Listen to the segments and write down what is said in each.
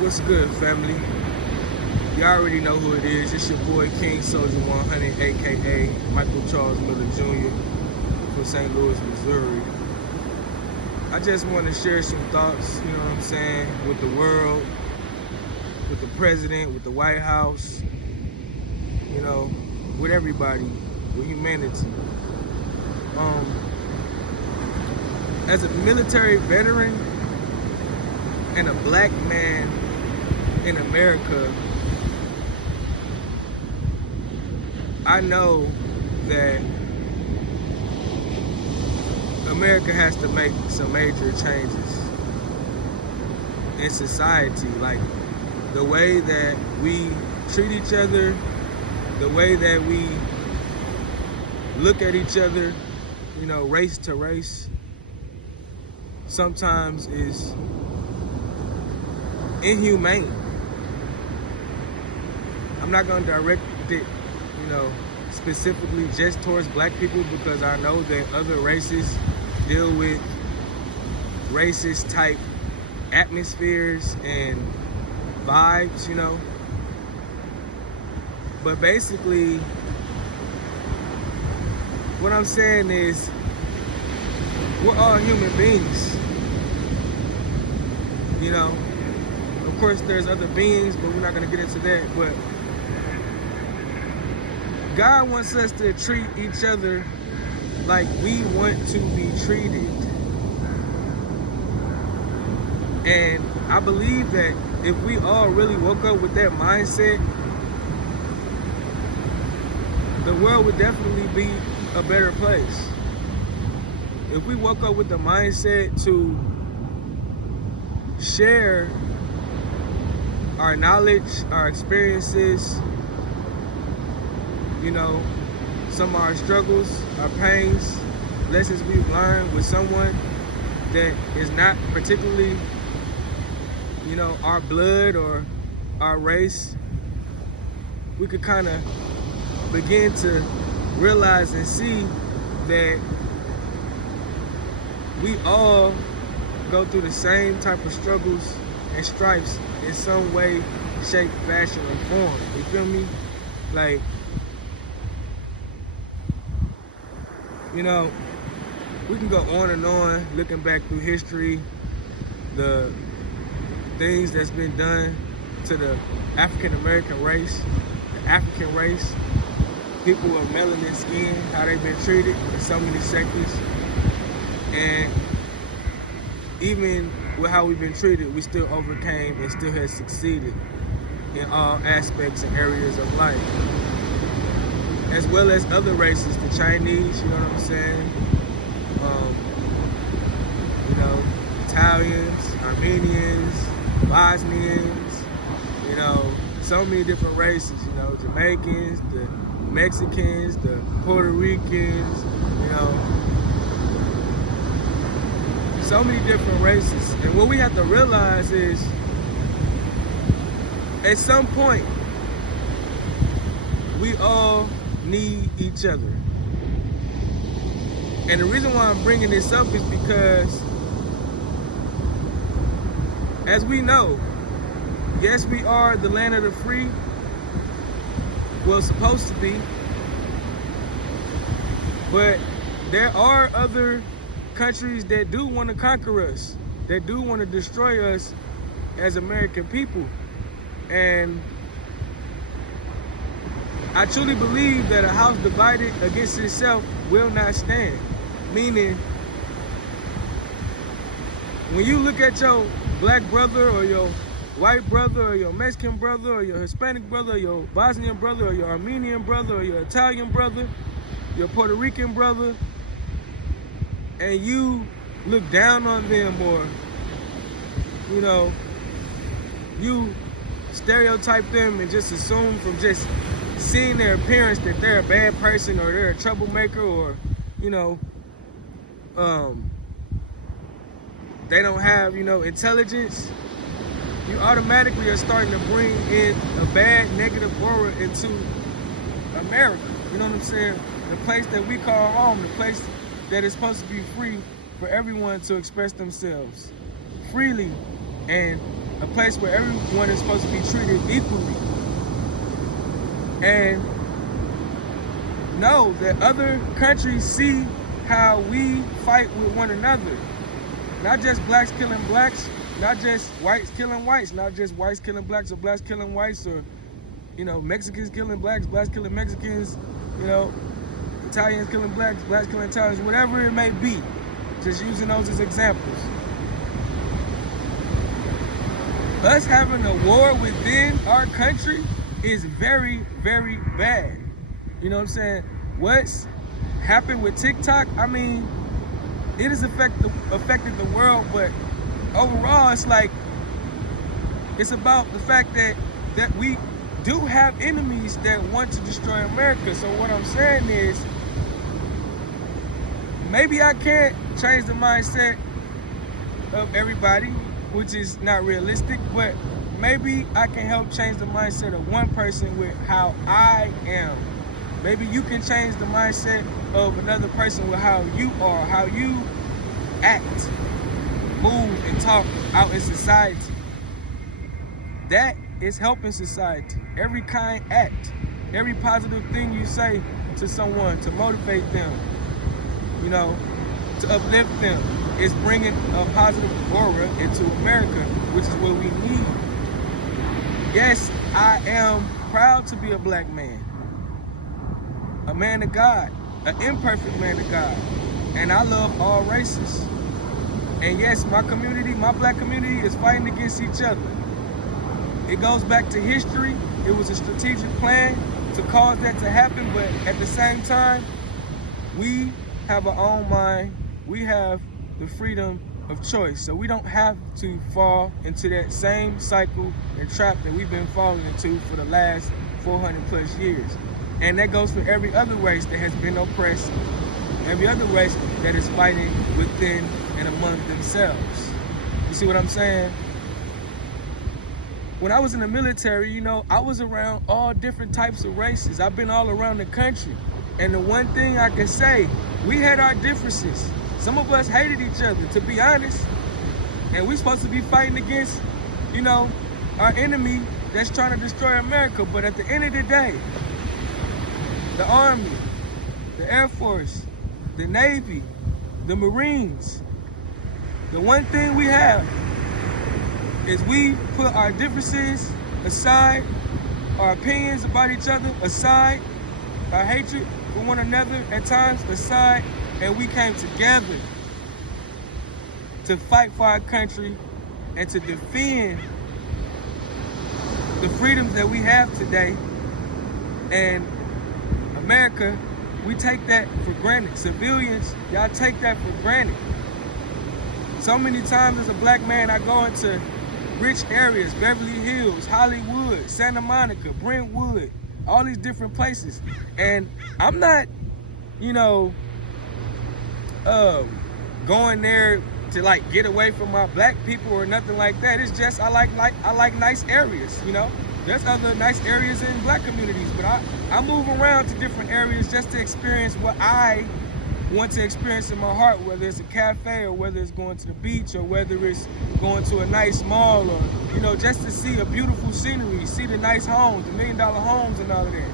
What's good, family? You already know who it is. It's your boy King SOULJAH100, aka Michael Charles Miller Jr. from St. Louis, Missouri. I just want to share some thoughts, you know what I'm saying, with the world, with the president, with the White House, you know, with everybody, with humanity. As a military veteran and a black man in America, I know that America has to make some major changes in society, like the way that we treat each other, the way that we look at each other, you know, race to race, sometimes is inhumane. I'm not going to direct it, you know, specifically just towards black people, because I know that other races deal with racist type atmospheres and vibes, you know. But basically, what I'm saying is, we're all human beings, you know. Of course, there's other beings, but we're not going to get into that. But God wants us to treat each other like we want to be treated. And I believe that if we all really woke up with that mindset, the world would definitely be a better place. If we woke up with the mindset to share our knowledge, our experiences, you know, some of our struggles, our pains, lessons we've learned with someone that is not particularly, you know, our blood or our race, we could kind of begin to realize and see that we all go through the same type of struggles and stripes in some way, shape, fashion, or form. You feel me? Like, you know, we can go on and on looking back through history, the things that's been done to the African American race, the African race, people with melanin skin, how they've been treated in so many sectors. And even with how we've been treated, we still overcame and still have succeeded in all aspects and areas of life. As well as other races, the Chinese, you know what I'm saying? You know, Italians, Armenians, Bosnians, you know, so many different races, you know, Jamaicans, the Mexicans, the Puerto Ricans, you know, so many different races. And what we have to realize is, at some point, we all need each other. And the reason why I'm bringing this up is because, as we know, yes, we are the land of the free. Well, supposed to be. But there are other countries that do want to conquer us, that do want to destroy us as American people. And I truly believe that a house divided against itself will not stand. Meaning, when you look at your black brother or your white brother or your Mexican brother or your Hispanic brother or your Bosnian brother or your Armenian brother or your Italian brother, your Puerto Rican brother, and you look down on them, or, you know, you stereotype them and just assume from just seeing their appearance that they're a bad person or they're a troublemaker, or, you know, they don't have, you know, intelligence, you automatically are starting to bring in a bad, negative aura into America. You know what I'm saying? The place that we call home, the place that is supposed to be free for everyone to express themselves freely and a place where everyone is supposed to be treated equally. And know that other countries see how we fight with one another. Not just blacks killing blacks, not just whites killing whites, not just whites killing blacks or blacks killing whites, or, you know, Mexicans killing blacks, blacks killing Mexicans, you know, Italians killing blacks, blacks killing Italians, whatever it may be. Just using those as examples. Us having a war within our country is very, very bad. You know what I'm saying? What's happened with TikTok, I mean, it has affected the world, but overall, it's like, it's about the fact that we do have enemies that want to destroy America. So what I'm saying is, maybe I can't change the mindset of everybody, which is not realistic, but maybe I can help change the mindset of one person with how I am. Maybe you can change the mindset of another person with how you are, how you act, move, and talk out in society. That is helping society. Every kind act, every positive thing you say to someone to motivate them, you know, to uplift them, is bringing a positive aura into America, which is what we need. Yes, I am proud to be a black man, a man of God, an imperfect man of God, and I love all races. And yes, my community, my black community, is fighting against each other. It goes back to history. It was a strategic plan to cause that to happen, but at the same time, we have our own mind. We have the freedom of choice, so we don't have to fall into that same cycle and trap that we've been falling into for the last 400 plus years. And that goes for every other race that has been oppressed, every other race that is fighting within and among themselves. You see what I'm saying? When I was in the military, you know, I was around all different types of races. I've been all around the country. And the one thing I can say, we had our differences. Some of us hated each other, to be honest. And we're supposed to be fighting against, you know, our enemy that's trying to destroy America. But at the end of the day, the Army, the Air Force, the Navy, the Marines, the one thing we have is we put our differences aside, our opinions about each other aside, our hatred for one another at times aside, and we came together to fight for our country and to defend the freedoms that we have today. And America, we take that for granted. Civilians, y'all take that for granted. So many times as a black man, I go into rich areas, Beverly Hills, Hollywood, Santa Monica, Brentwood, all these different places. And I'm not, you know, going there to like get away from my black people or nothing like that. It's just I like nice areas, you know. There's other nice areas in black communities, but I move around to different areas just to experience what I want to experience in my heart, whether it's a cafe or whether it's going to the beach or whether it's going to a nice mall or, you know, just to see a beautiful scenery, see the nice homes, the $1 million homes and all of that.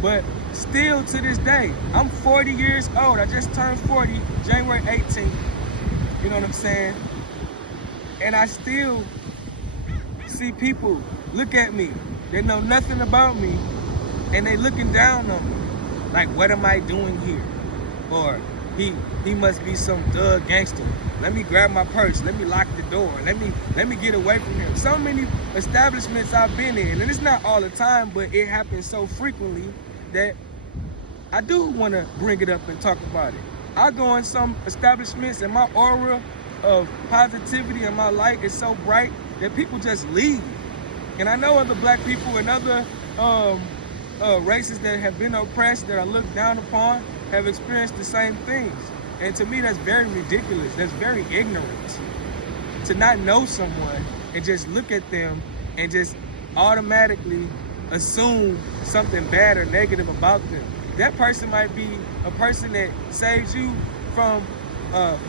But still to this day, I'm 40 years old. I just turned 40 January 18th. You know what I'm saying? And I still see people look at me. They know nothing about me and they looking down on me. Like, what am I doing here? Or he must be some thug gangster. Let me grab my purse. Let me lock the door. Let me get away from him. So many establishments I've been in, and it's not all the time, but it happens so frequently that I do want to bring it up and talk about it. I go in some establishments and my aura of positivity and my light is so bright that people just leave. And I know other black people and other races that have been oppressed, that are looked down upon, have experienced the same things. And to me, that's very ridiculous. That's very ignorant. To not know someone and just look at them and just automatically assume something bad or negative about them. That person might be a person that saves you from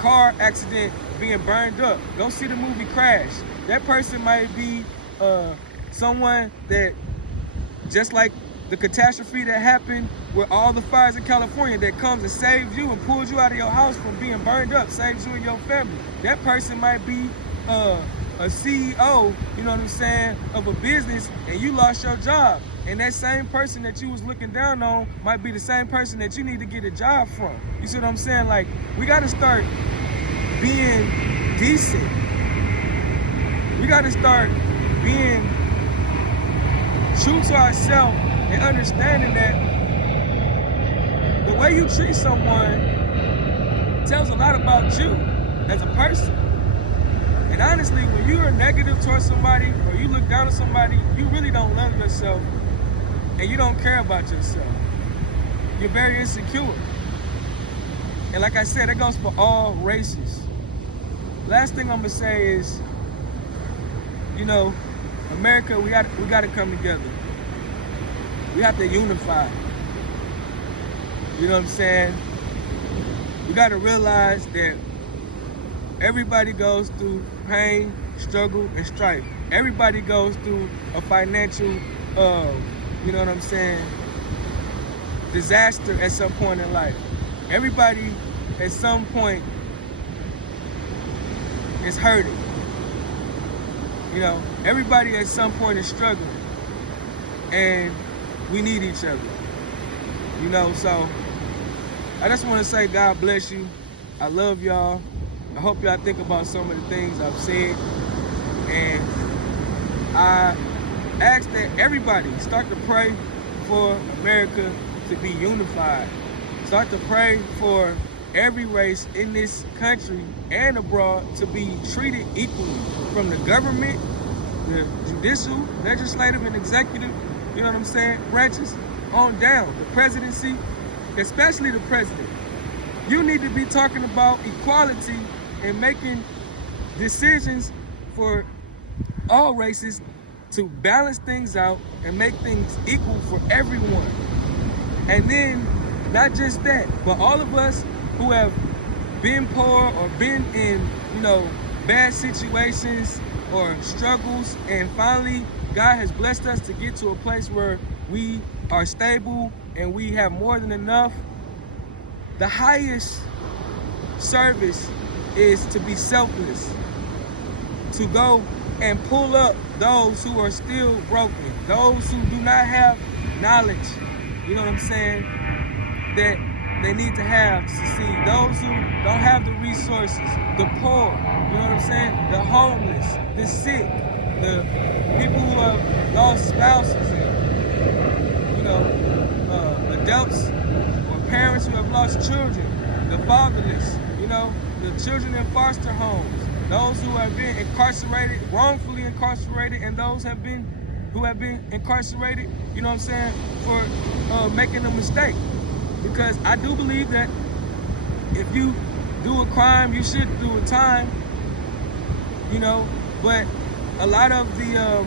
car accident being burned up. Go see the movie Crash. That person might be someone that, just like the catastrophe that happened with all the fires in California, that comes and saves you and pulls you out of your house from being burned up, saves you and your family. That person might be a CEO, you know what I'm saying, of a business, and you lost your job. And that same person that you was looking down on might be the same person that you need to get a job from. You see what I'm saying? Like, we gotta start being decent. We gotta start being true to ourselves and understanding that the way you treat someone tells a lot about you as a person. And honestly, when you are negative towards somebody or you look down on somebody, you really don't love yourself and you don't care about yourself. You're very insecure. And like I said, that goes for all races. Last thing I'm gonna say is, you know, America, we gotta come together. We have to unify. You know what I'm saying? We gotta realize that everybody goes through pain, struggle, and strife. Everybody goes through a financial, you know what I'm saying, disaster at some point in life. Everybody at some point is hurting. You know, everybody at some point is struggling. And we need each other. You know, so I just want to say God bless you. I love y'all. I hope y'all think about some of the things I've said. And I ask that everybody start to pray for America to be unified. Start to pray for every race in this country and abroad to be treated equally, from the government, the judicial, legislative, and executive, you know what I'm saying, branches on down. The presidency, especially the president. You need to be talking about equality and making decisions for all races to balance things out and make things equal for everyone. And then, not just that, but all of us who have been poor or been in, you know, bad situations or struggles, and finally God has blessed us to get to a place where we are stable and we have more than enough. The highest service is to be selfless, to go and pull up those who are still broken, those who do not have knowledge, you know what I'm saying, that they need to have to succeed. Those who don't have the resources, the poor, you know what I'm saying, the homeless, the sick, the people who have lost spouses, and, you know, adults or parents who have lost children, the fatherless, you know, the children in foster homes, those who have been incarcerated, wrongfully incarcerated, and those who have been incarcerated, you know what I'm saying, for making a mistake. Because I do believe that if you do a crime, you should do a time, you know, but a lot of the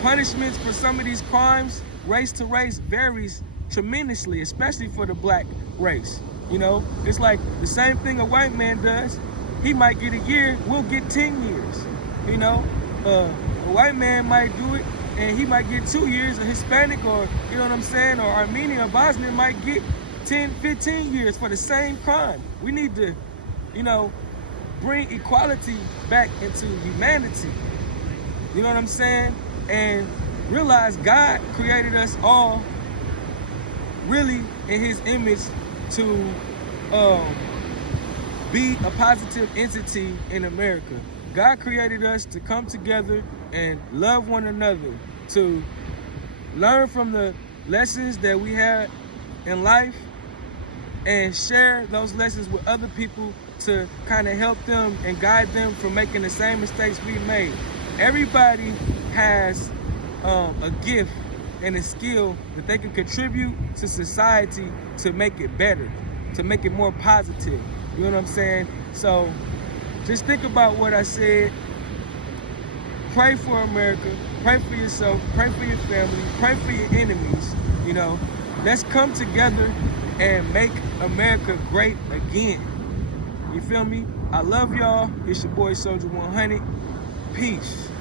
punishments for some of these crimes, race to race, varies tremendously, especially for the black race. You know, it's like the same thing a white man does. He might get a year, we'll get 10 years. You know, a white man might do it and he might get 2 years. A Hispanic, or, you know what I'm saying, or Armenian or Bosnian might get 10, 15 years for the same crime. We need to, you know, bring equality back into humanity. You know what I'm saying? And realize God created us all really in his image to be a positive entity in America. God created us to come together and love one another, to learn from the lessons that we had in life and share those lessons with other people to kind of help them and guide them from making the same mistakes we made. Everybody has a gift and a skill that they can contribute to society to make it better, to make it more positive. You know what I'm saying? So just think about what I said. Pray for America, pray for yourself, pray for your family, pray for your enemies. You know, let's come together and make America great again. You feel me? I love y'all. It's your boy SOULJAH100. Peace.